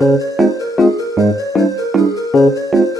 Thank you.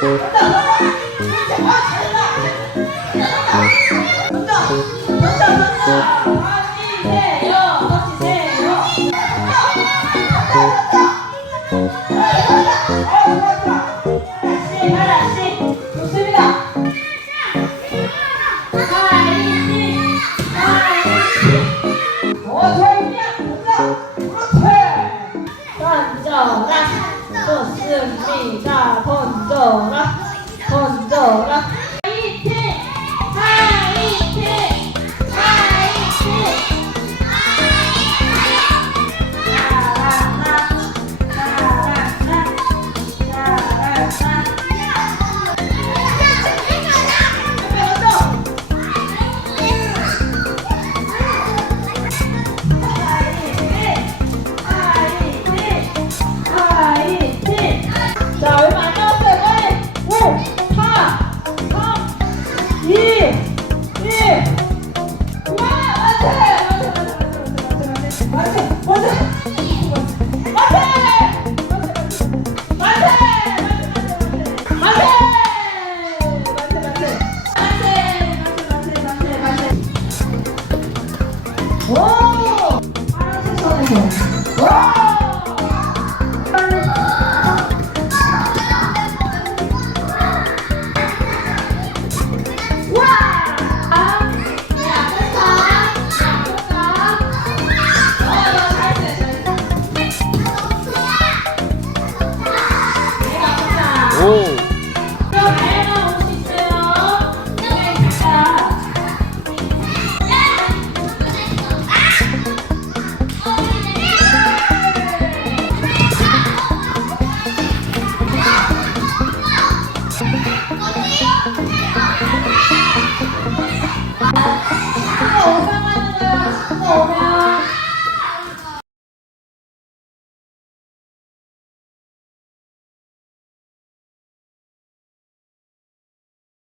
Oh, 어. Ah!